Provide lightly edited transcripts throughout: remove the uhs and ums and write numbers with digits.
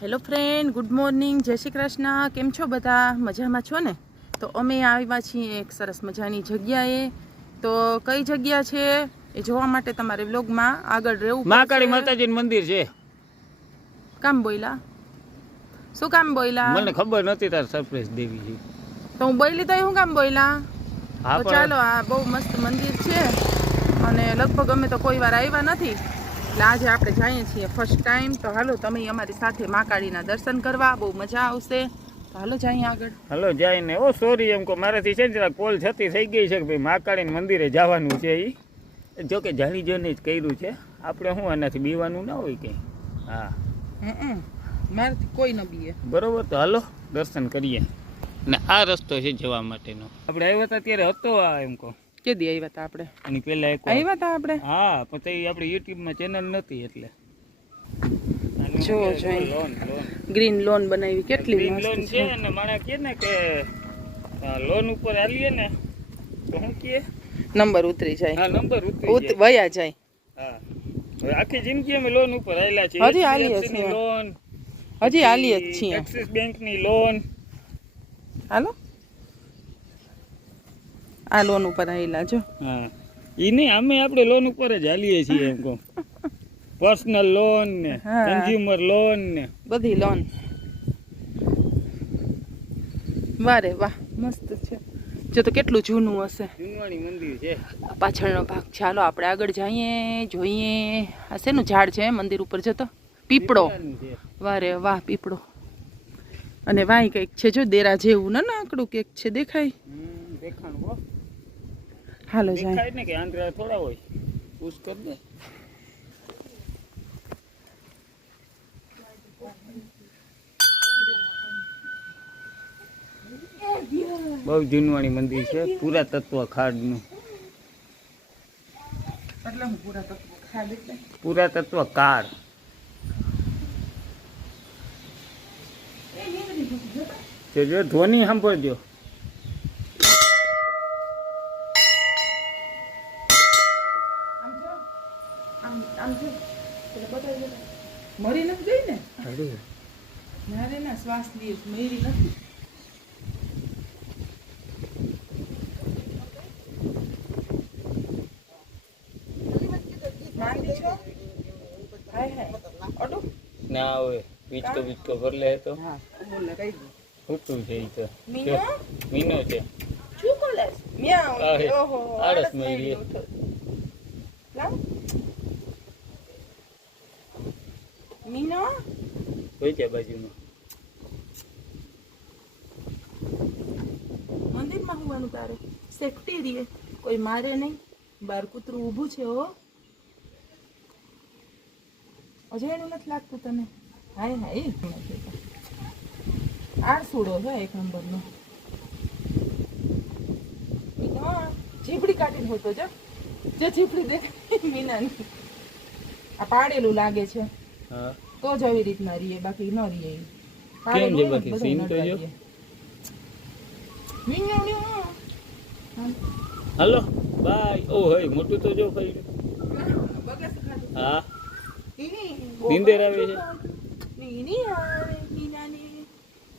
Hello friend, good morning, જય શ્રી કૃષ્ણ. કેમ છો બધા? મજામાં છો ને? તો અમે આવ્યા છીએ એક સરસ મજાની જગ્યાએ. તો કઈ જગ્યા છે એ જોવા માટે તમારે વ્લોગમાં આગળ રહેવું પડશે. મહાકાળી માતાજીનું મંદિર છે. કામ બોયલા? શું કામ બોયલા? મને ખબર નથી, તાર સરપ્રાઈઝ દેવી છે તો હું બોયલી તો શું કામ બોયલા? તો ચાલો, આ બહુ મસ્ત મંદિર છે અને લગભગ અમે તો કોઈ વાર આવ્યા નથી, એટલે આજે આપણે જઈએ છીએ ફર્સ્ટ ટાઈમ. તો હાલો તમે અમારી સાથે મહાકાળીના દર્શન કરવા, બહુ મજા આવશે. તો હાલો જઈએ આગળ. હાલો જઈને. ઓ સોરી, એમ કહો મારાથી છે ને જરા કોલ છતી થઈ ગઈ છે કે ભાઈ મહાકાળીના મંદિરે જવાનું છે. એ જો કે જાણી જોઈને જ કર્યું છે આપણે, શું આનાથી બીવાનું ના હોય કંઈ. હા, મારાથી કોઈ ન બીએ. બરોબર. તો હાલો દર્શન કરીએ. અને આ રસ્તો છે જવા માટેનો. આપણે આવ્યા હતા ત્યારે હતો આ, એમ કહો કે દી આવ્યા હતા આપણે? એની પહેલા એક આવ્યા હતા આપણે. હા, પછી આપણે યુટ્યુબમાં ચેનલ નથી એટલે. જો લોન ગ્રીન લોન બનાવી, કેટલી ગ્રીન લોન મસ્ત છે. અને માણસ કહે ને કે લોન ઉપર આલીએ ને તો શું કહે, નંબર ઉતરી જાય. હા, નંબર ઉતરી વયા જાય. હા, હવે આખી જિંદગી અમે લોન ઉપર આવેલા છે. હજી આલીએ છીએ. લોન હજી આલીએ જ છીએ. એક્સિસ બેંકની લોન. હાલો, આ લોન ઉપર આવેલા જો. હા, ઈ નહીં, અમે આપણે લોન ઉપર જ હાલીએ છીએ એમ કહું. પર્સનલ લોન ને કન્ઝ્યુમર લોન ને બધી લોન. વારે વાહ, મસ્ત છે. જો તો કેટલું જૂનું હશે. જૂનવાણી મંદિર છે. પાછળનો ભાગ. ચાલો આપણે આગળ જઈએ, જોઈએ. આ શેનું ઝાડ છે મંદિર ઉપર જતો? પીપળો. વારે વાહ, પીપળો. અને વાય કંઈક છે જો, દેરા જેવું ના નાકડું કંઈક છે, દેખાય. દેખાણું હાલો જાય. દેખાય ને કે આંધળા થોડા હોય. પુશ કર દે. બહુ જૂનવાણી મંદિર છે, પુરાતત્વ ખાડનું. એટલે હું પુરાતત્વ ખાડ એટલે પુરાતત્વ કાળ. જો ધ્વનિ સાંભળજો. મરી નથી ગઈ ને? ના રે ના, શ્વાસ લઈએ, મરી નથી. ના હોય, વીચકો ભર લે તો. શું છે ઈ તો? મીનો છે. આળસ મળી. મીનો હોય છે બાજુમાં. મંદિરમાં હોવાનું તારે સેફટી રીએ, કોઈ મારે નહીં. બાર કૂતરું ઊભું છે. હો, અજાણ્યું નથી લાગતું તને? હાય હાય, આળસુડો છે એક નંબરનો. જીભડી કાઢીને હોતો જો, જે જીભડી દેખાય મીનાની. આ પાડેલું લાગે છે. હા, તો જ આવી રીતના રીએ, બાકી ન રીએ. કેમ છે બાકી સીન તો જો. હાલો બાય. ઓ હઈ મોટું તો જો ભાઈ. હા, નીંદર આવે છે.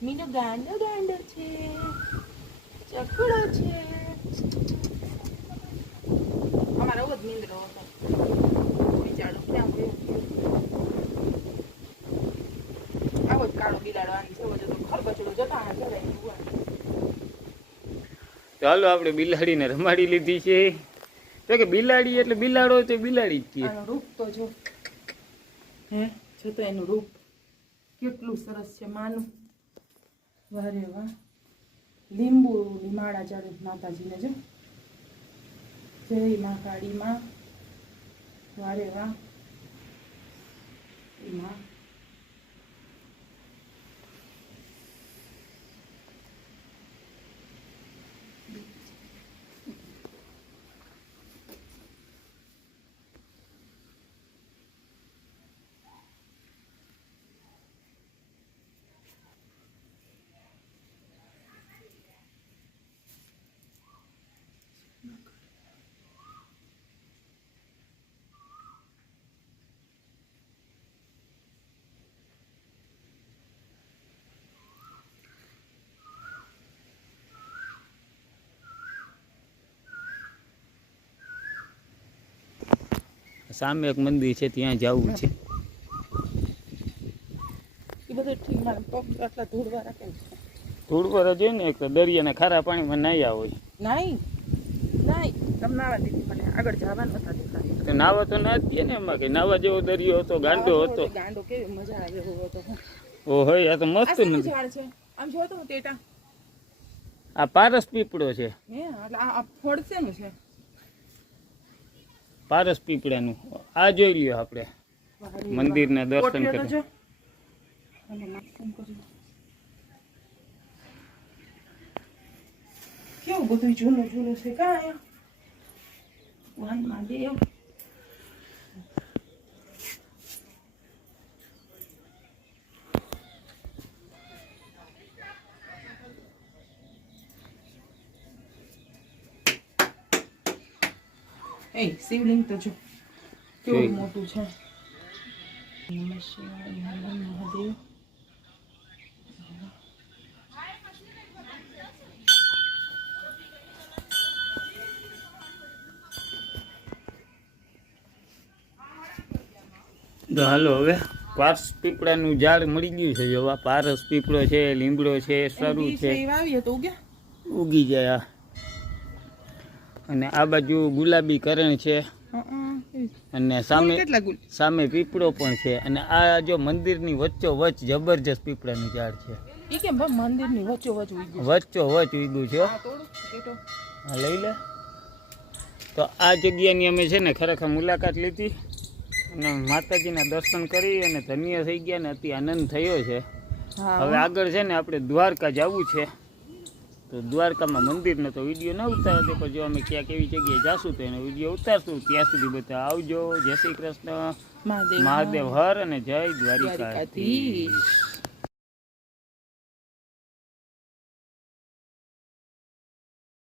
મીનો ગાંડો ગાંડો છે, ચકડો છે. અમારો જ નીંદરો હતો. બિચારો ક્યાં ગયો? આવો જ કાળો બિલાડો આની જેવો જતો ખરબચડો જતા જવાય. ચાલો આપણે બિલાડીને રમાડી લીધી છે. તો કે બિલાડી એટલે બિલાડો તો બિલાડી જ છે. આનું રૂપ તો જો, હે જો તો એનું રૂપ કેટલું સરસ છે માનું. વારે વાહ, લીંબુ માળા ચાલે માતાજીને જો. જય મહાકાળી માં. વારે વાહ. માં સામે એક મંદિર છે ત્યાં જવું છે. એ બધું ઠીક, મારે પગ આટલા ધૂળવાળા કેમ છે? ધૂળ પર જ હોય ને, એક તો દરિયાના ખારા પાણીમાં નાહ્યા હોય. નાઈ તમે નાવા દીધી મને, આગળ જવાનું હતા દેખાય. તો નાવા તો ના જ દે ને એમાં, કે નાવા જેવો દરિયો હતો, ગાંડો હતો. ગાંડો કેવી મજા આવે એવો હતો. ઓ હોય, આ તો આ મસ્ત શેનું નથી. ઝાડ છે? આમ જો તો ટેટા. આ પારસ પીપળો છે, હે એટલે આ ફળ શેનું છે? પારસ પીપળાનું. આ જોઈ લ્યો આપણે મંદિરના દર્શન કોઠીઓ તો કરી. જો. અને નાખું કર્યું. કેવું બધું જૂનું જૂનું છે કાંઈ વાનમાં દેવ. એ શિવલિંગ તો જો કેવું જોઈ. મોટું છે. નમઃ શિવાય, હર હર મહાદેવ. તો હાલો હવે પારસ પીપળાનું ઝાડ મળી ગયું છે. જોવા પારસ પીપળો છે, લીમડો છે, સરું છે, વાવીએ તો ઉગ્યા. ઉગી જાય. આ અને આ બાજુ ગુલાબી કરણ છે, અને સામે કેટલા ગુલ સામે પીપળો પણ છે. અને આ જો મંદિરની વચ્ચો વચ્ચ જબરજસ્ત પીપળાનું ઝાડ છે. એ કેમ ભાઈ મંદિરની વચ્ચો વચ્ચ ઉગ્યું? વચ્ચો વચ્ચ ઉગ્યું છે. આ તોડું કેટો. હા, લઈ લે. તો આ જગ્યાની અમે છે ને ખરેખર મુલાકાત લીધી અને માતાજીના દર્શન કરી અને ધન્ય થઈ ગયા ને અતિ આનંદ થયો છે. હવે આગળ છે ને આપણે દ્વારકા જવું છે. તો દ્વારકામાં મંદિરનો તો વિડીયો ન ઉતારો દે, પણ જો અમે ક્યાંક એવી જગ્યાએ જાશું તો એનો વિડીયો ઉતારશું. ત્યાં સુધી બધા આવજો. જય શ્રી કૃષ્ણ. મહાદેવ મહાદેવ હર અને જય દ્વારિકાધીશ. દ્વારિકાધીશ.